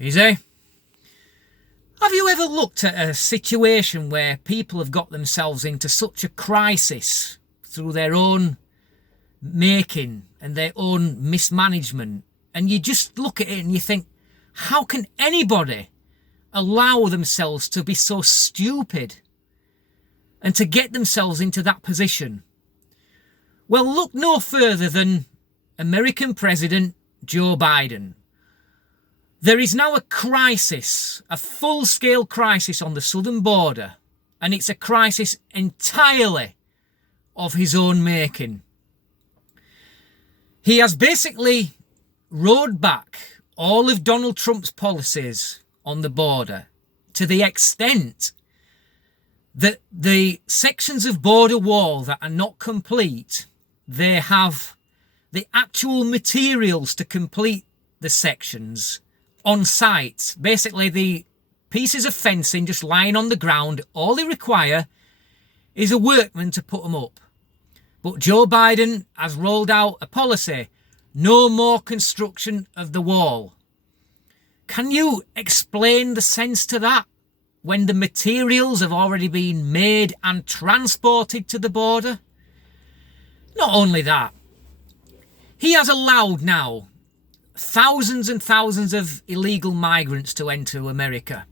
Easy. Have you ever looked at a situation where people have got themselves into such a crisis through their own making and their own mismanagement, and you just look at it and you think, how can anybody allow themselves to be so stupid and to get themselves into that position? Well, look no further than American President Joe Biden. There is now a crisis, a full-scale crisis on the southern border, and it's a crisis entirely of his own making. He has basically rolled back all of Donald Trump's policies on the border to the extent that the sections of border wall that are not complete, they have the actual materials to complete the sections on site. Basically, the pieces of fencing just lying on the ground, all they require is a workman to put them up. But Joe Biden has rolled out a policy, no more construction of the wall. Can you explain the sense to that when the materials have already been made and transported to the border? Not only that, he has allowed now thousands and thousands of illegal migrants to enter America.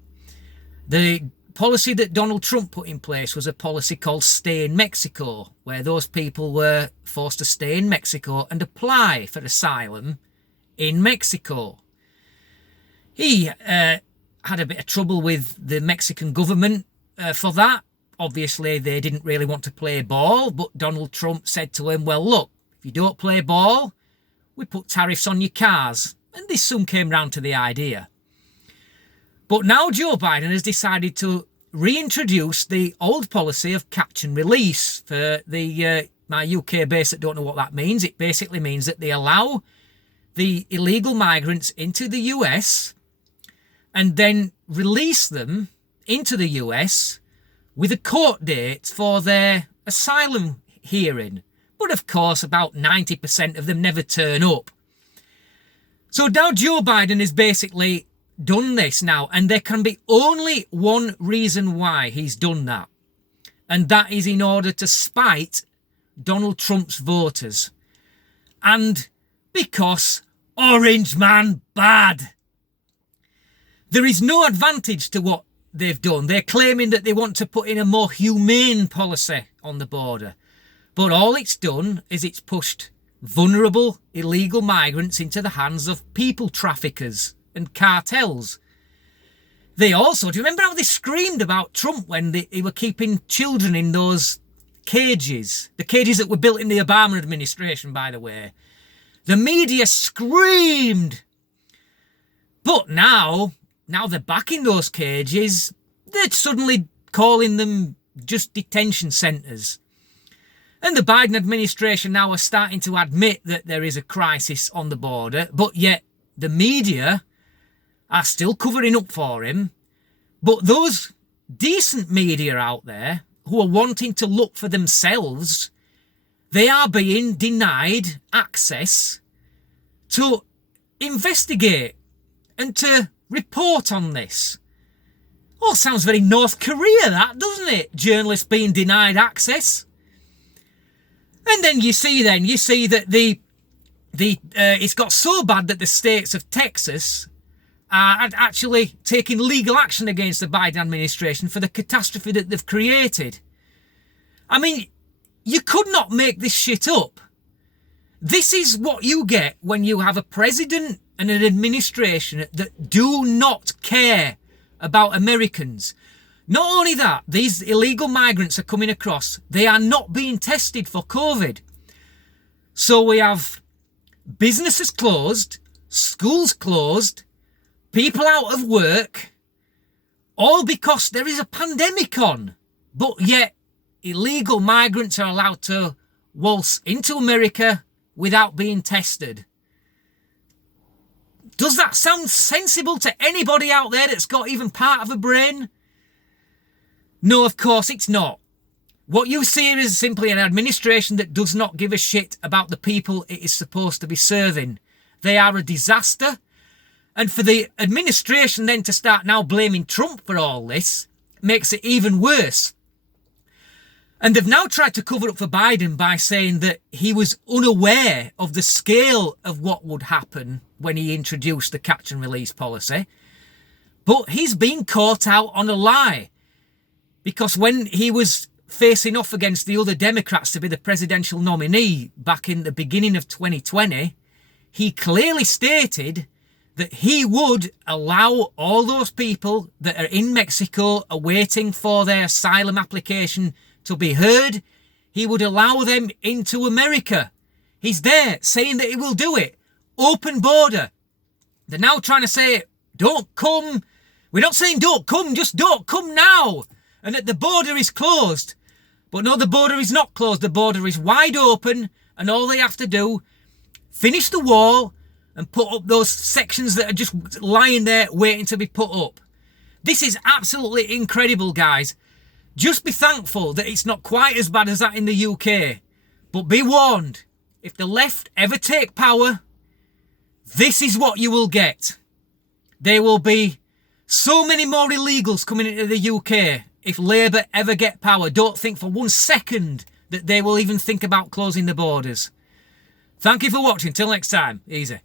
The policy that Donald Trump put in place was a policy called Stay in Mexico, where those people were forced to stay in Mexico and apply for asylum in Mexico. He had a bit of trouble with the Mexican government for that. Obviously, they didn't really want to play ball, but Donald Trump said to him, well, look, if you don't play ball, we put tariffs on your cars. And this soon came round to the idea. But now Joe Biden has decided to reintroduce the old policy of catch and release. For the my UK base that don't know what that means, it basically means that they allow the illegal migrants into the US and then release them into the US with a court date for their asylum hearing. But of course, about 90% of them never turn up. So now Joe Biden has basically done this now, and there can be only one reason why he's done that. And that is in order to spite Donald Trump's voters. And because Orange Man bad. There is no advantage to what they've done. They're claiming that they want to put in a more humane policy on the border. But all it's done is it's pushed vulnerable illegal migrants into the hands of people traffickers and cartels. They also, do you remember how they screamed about Trump when they were keeping children in those cages? The cages that were built in the Obama administration, by the way. The media screamed. But now they're back in those cages, they're suddenly calling them just detention centres. And the Biden administration now are starting to admit that there is a crisis on the border, but yet the media are still covering up for him. But those decent media out there who are wanting to look for themselves, they are being denied access to investigate and to report on this. All sounds very North Korea, that, doesn't it? Journalists being denied access. And then you see that it's got so bad that the states of Texas are actually taking legal action against the Biden administration for the catastrophe that they've created. I mean, you could not make this shit up. This is what you get when you have a president and an administration that do not care about Americans. Not only that, these illegal migrants are coming across. They are not being tested for COVID. So we have businesses closed, schools closed, people out of work, all because there is a pandemic on. But yet, illegal migrants are allowed to waltz into America without being tested. Does that sound sensible to anybody out there that's got even part of a brain? No, of course it's not. What you see is simply an administration that does not give a shit about the people it is supposed to be serving. They are a disaster. And for the administration then to start now blaming Trump for all this makes it even worse. And they've now tried to cover up for Biden by saying that he was unaware of the scale of what would happen when he introduced the catch and release policy. But he's been caught out on a lie. Because when he was facing off against the other Democrats to be the presidential nominee back in the beginning of 2020, he clearly stated that he would allow all those people that are in Mexico awaiting for their asylum application to be heard, he would allow them into America. He's there saying that he will do it. Open border. They're now trying to say, don't come. We're not saying don't come, just don't come now. And that the border is closed. But no, the border is not closed. The border is wide open, and all they have to do, finish the wall and put up those sections that are just lying there waiting to be put up. This is absolutely incredible, guys. Just be thankful that it's not quite as bad as that in the UK. But be warned, if the left ever take power, this is what you will get. There will be so many more illegals coming into the UK if Labour ever get power. Don't think for 1 second that they will even think about closing the borders. Thank you for watching. Till next time. Easy.